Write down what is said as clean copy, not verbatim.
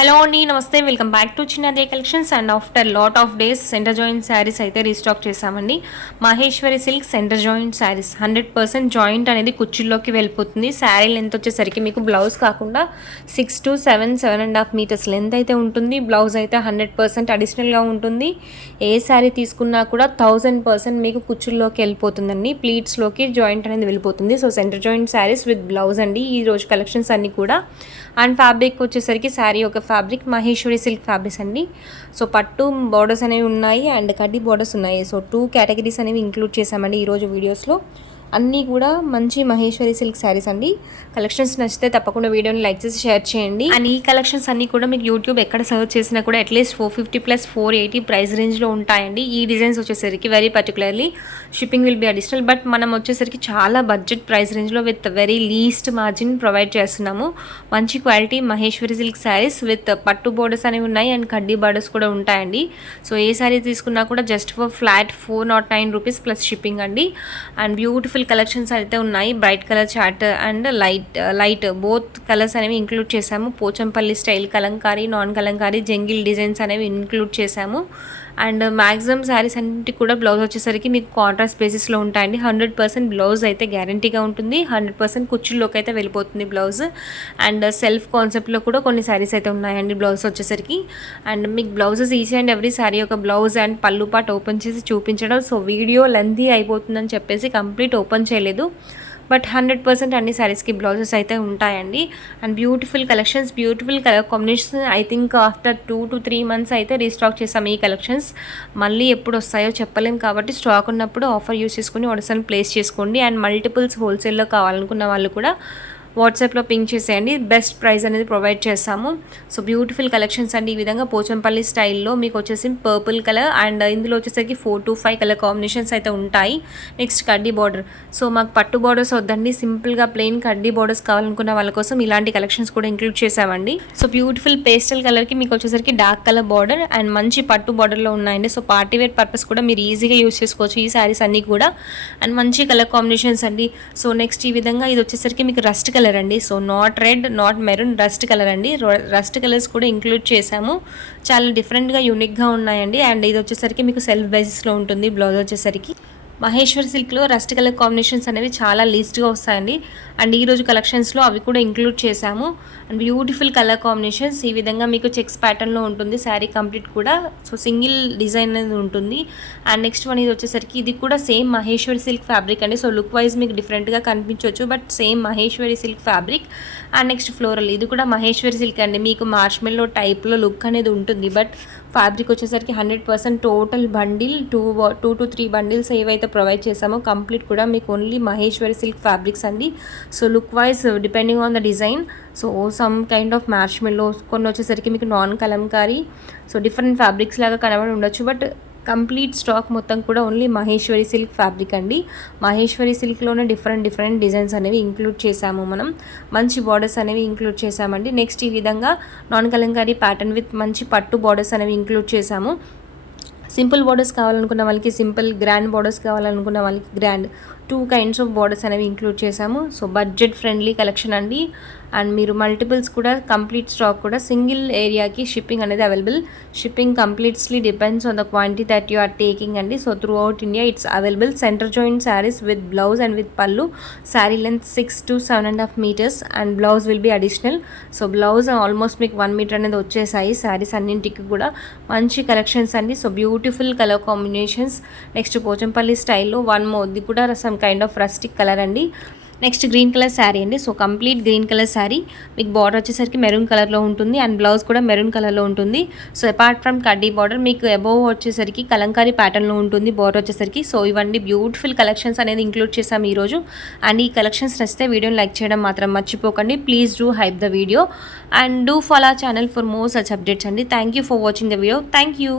Hello అండి, నమస్తే. Welcome back to చిన్నదే collections. And after lot of days centre joint saris అయితే రీస్టాక్ చేశామండి. Maheshwari silk centre joint saris 100% joint అనేది కుర్చీల్లోకి వెళ్ళిపోతుంది. శారీ లెంత్ వచ్చేసరికి మీకు బ్లౌజ్ కాకుండా 6 to 7.5 మీటర్స్ లెంత్ అయితే ఉంటుంది. బ్లౌజ్ అయితే 100% అడిషనల్గా ఉంటుంది. ఏ శారీ తీసుకున్నా కూడా 1000% మీకు కుర్చీల్లోకి వెళ్ళిపోతుందండి. ప్లీట్స్లోకి జాయింట్ అనేది వెళ్ళిపోతుంది. So centre joint saris with blouse అండి ఈ రోజు కలెక్షన్స్ అన్నీ కూడా. అండ్ ఫ్యాబ్రిక్ వచ్చేసరికి శారీ ఒక ఫ్యాబ్రిక్ మహేశ్వరి సిల్క్ ఫ్యాబ్రిక్స్ అండి. సో పట్టు బోర్డర్స్ అనేవి ఉన్నాయి అండ్ కడ్డీ బోర్డర్స్ ఉన్నాయి. సో 2 కేటగిరీస్ అనేవి ఇంక్లూడ్ చేశామండి ఈరోజు వీడియోస్లో. అన్నీ కూడా మంచి మహేశ్వరి సిల్క్ శారీస్ అండి. కలెక్షన్స్ నచ్చితే తప్పకుండా వీడియోని లైక్ చేసి షేర్ చేయండి. అండ్ ఈ కలెక్షన్స్ అన్నీ కూడా మీకు యూట్యూబ్ ఎక్కడ సర్చ్ చేసినా కూడా అట్లీస్ట్ 450 + 480 ప్రైస్ రేంజ్లో ఉంటాయండి. ఈ డిజైన్స్ వచ్చేసరికి very particularly shipping will be additional, but మనం వచ్చేసరికి చాలా బడ్జెట్ ప్రైస్ రేంజ్లో with very least margin provide చేస్తున్నాము. మంచి quality Maheshwari silk saris with పట్టు బోర్డర్స్ అనేవి ఉన్నాయి అండ్ కడ్డీ బోర్డర్స్ కూడా ఉంటాయండి. సో ఏ శారీ తీసుకున్నా కూడా just for flat 409 rupees plus shipping అండి. అండ్ బ్యూటిఫుల్ కలెక్షన్స్ అయితే ఉన్నాయి. Bright colour chart and light both colours అనేవి ఇంక్లూడ్ చేసాము. Pochampally style kalamkari, non kalamkari, jungle designs అనేవి ఇంక్లూడ్ చేసాము. అండ్ మ్యాక్సిమం శారీస్ అన్నింటికి కూడా బ్లౌజ్ వచ్చేసరికి మీకు కాంట్రాస్ట్ బేసిస్లో ఉంటాయండి. 100% బ్లౌజ్ అయితే గ్యారంటీగా ఉంటుంది. 100% కుర్చీల్లోకి అయితే వెళ్ళిపోతుంది బ్లౌజ్. అండ్ సెల్ఫ్ కాన్సెప్ట్లో కూడా కొన్ని శారీస్ అయితే ఉన్నాయండి బ్లౌజ్ వచ్చేసరికి. అండ్ మీకు blouses each and every sari ఒక బ్లౌజ్ అండ్ పళ్ళు పాటు ఓపెన్ చేసి చూపించడం. సో వీడియో లెంతీ అయిపోతుందని చెప్పేసి కంప్లీట్ ఓపెన్ చేయలేదు, బట్ 100% అన్ని శారీస్కి బ్లౌజెస్ అయితే ఉంటాయండి. And beautiful collections, beautiful colour combination. I think after 2 to 3 months అయితే రీస్టాక్ చేసాం ఈ కలెక్షన్స్. మళ్ళీ ఎప్పుడు వస్తాయో చెప్పలేం కాబట్టి స్టాక్ ఉన్నప్పుడు ఆఫర్ యూస్ చేసుకుని ఆర్డర్స్ ప్లేస్ చేసుకోండి. అండ్ మల్టిపుల్స్ హోల్సేల్లో కావాలనుకున్న వాళ్ళు కూడా వాట్సాప్లో పింక్ చేసేయండి. బెస్ట్ ప్రైస్ అనేది ప్రొవైడ్ చేస్తాము. సో బ్యూటిఫుల్ కలెక్షన్స్ అండి. ఈ విధంగా పోచంపల్లి స్టైల్లో మీకు వచ్చేసి పర్పుల్ కలర్ అండ్ ఇందులో వచ్చేసరికి 4 to 5 కలర్ కాంబినేషన్స్ అయితే ఉంటాయి. నెక్స్ట్ కడ్డీ బార్డర్. సో మాకు పట్టు బార్డర్స్ వద్దండి, సింపుల్గా ప్లెయిన్ కడ్డీ బార్డర్స్ కావాలనుకున్న వాళ్ళ కోసం ఇలాంటి కలెక్షన్స్ కూడా ఇంక్లూడ్ చేసామండి. సో బ్యూటిఫుల్ పేస్టల్ కలర్కి మీకు వచ్చేసరికి డార్క్ కలర్ బార్డర్ అండ్ మంచి పట్టు బార్డర్లో ఉన్నాయండి. సో పార్టీ వేర్ పర్పస్ కూడా మీరు ఈజీగా యూస్ చేసుకోవచ్చు ఈ శారీస్ అన్నీ కూడా. అండ్ మంచి కలర్ కాంబినేషన్స్ అండి. సో నెక్స్ట్ ఈ విధంగా ఇది వచ్చేసరికి మీకు రస్ట్ కలర్ అండి. So not red, not maroon, rust colour అండి. రస్ట్ కలర్స్ కూడా ఇంక్లూడ్ చేసాము. చాలా డిఫరెంట్గా యూనిక్గా ఉన్నాయండి. అండ్ ఇది వచ్చేసరికి మీకు సెల్ఫ్ బేసిస్లో ఉంటుంది బ్లౌజ్ వచ్చేసరికి. మహేశ్వర్ సిల్క్లో రస్ట్ కలర్ కాంబినేషన్స్ అనేవి చాలా లీస్ట్గా వస్తాయండి. అండ్ ఈరోజు కలెక్షన్స్లో అవి కూడా ఇంక్లూడ్ చేశాము. And beautiful colour combinations. ఈ విధంగా మీకు చెక్స్ ప్యాటర్న్లో ఉంటుంది శారీ కంప్లీట్ కూడా. సో సింగిల్ డిజైన్ అనేది ఉంటుంది. అండ్ నెక్స్ట్ వన్ ఇది వచ్చేసరికి ఇది కూడా సేమ్ మహేశ్వరి సిల్క్ ఫ్యాబ్రిక్ అండి. సో లుక్ వైజ్ మీకు డిఫరెంట్గా కనిపించవచ్చు, but same Maheshwari silk fabric. And next floral, ఇది కూడా మహేశ్వరి సిల్క్ అండి. మీకు మార్ష్మెల్లో టైప్లో లుక్ అనేది ఉంటుంది, బట్ ఫ్యాబ్రిక్ వచ్చేసరికి 100% టోటల్ బండిల్ 2 to 3 బండిల్స్ ఏవైతే ప్రొవైడ్ చేసామో కంప్లీట్ కూడా మీకు ఓన్లీ మహేశ్వరి సిల్క్ ఫ్యాబ్రిక్స్ అండి. So look wise depending on the design. So some kind of marshmallow, కొన్ని వచ్చేసరికి మీకు non Kalamkari. So different fabrics లాగా కనబడి ఉండొచ్చు, బట్ కంప్లీట్ స్టాక్ మొత్తం కూడా ఓన్లీ మహేశ్వరి సిల్క్ ఫ్యాబ్రిక్ అండి. మహేశ్వరి సిల్క్లోనే డిఫరెంట్ డిజైన్స్ అనేవి ఇంక్లూడ్ చేసాము మనం. మంచి బార్డర్స్ అనేవి ఇంక్లూడ్ చేసామండి. నెక్స్ట్ ఈ విధంగా నాన్ కలంకారీ ప్యాటర్న్ విత్ మంచి పట్టు బార్డర్స్ అనేవి ఇంక్లూడ్ చేసాము. సింపుల్ బార్డర్స్ కావాలనుకున్న వాళ్ళకి సింపుల్, గ్రాండ్ బార్డర్స్ కావాలనుకున్న వాళ్ళకి గ్రాండ్, 2 kinds ఆఫ్ బార్డర్స్ అనేవి ఇంక్లూడ్ చేసాము. సో బడ్జెట్ ఫ్రెండ్లీ కలెక్షన్ అండి. అండ్ మీరు మల్టిపుల్స్ కూడా కంప్లీట్ స్టాక్ కూడా సింగిల్ ఏరియాకి షిప్పింగ్ అనేది available. Shipping completely depends on the quantity that you are taking అండి. So throughout India it's available. Centre joint saris with blouse and with pallu. Sari length 6 to 7.5 meters and blouse will be additional. So blouse almost మీకు 1 meter అనేది వచ్చేసాయి శారీస్ అన్నింటికి కూడా. మంచి collections అండి. So beautiful colour combinations. Next Pochampally స్టైల్లో one more, ఇది కూడా some kind of rustic colour అండి. నెక్స్ట్ గ్రీన్ కలర్ శారీ అండి. So complete green colour sari. మీకు బార్డర్ వచ్చేసరికి మెరూన్ కలర్లో ఉంటుంది అండ్ బ్లౌజ్ కూడా మెరూన్ కలర్లో ఉంటుంది. సో అపార్ట్ ఫ్రమ్ కడ్డీ బార్డర్ మీకు అబోవ్ వచ్చేసరికి కలంకారీ ప్యాటర్న్లో ఉంటుంది బార్డర్ వచ్చేసరికి. సో ఇవన్నీ బ్యూటిఫుల్ కలెక్షన్స్ అనేది ఇంక్లూడ్ చేసాము ఈరోజు. అండ్ ఈ కలెక్షన్స్ నచ్చితే వీడియోని లైక్ చేయడం మాత్రం మర్చిపోకండి. Please do hype the video and do follow channel for more such updates అండి. Thank you for watching the video. Thank you.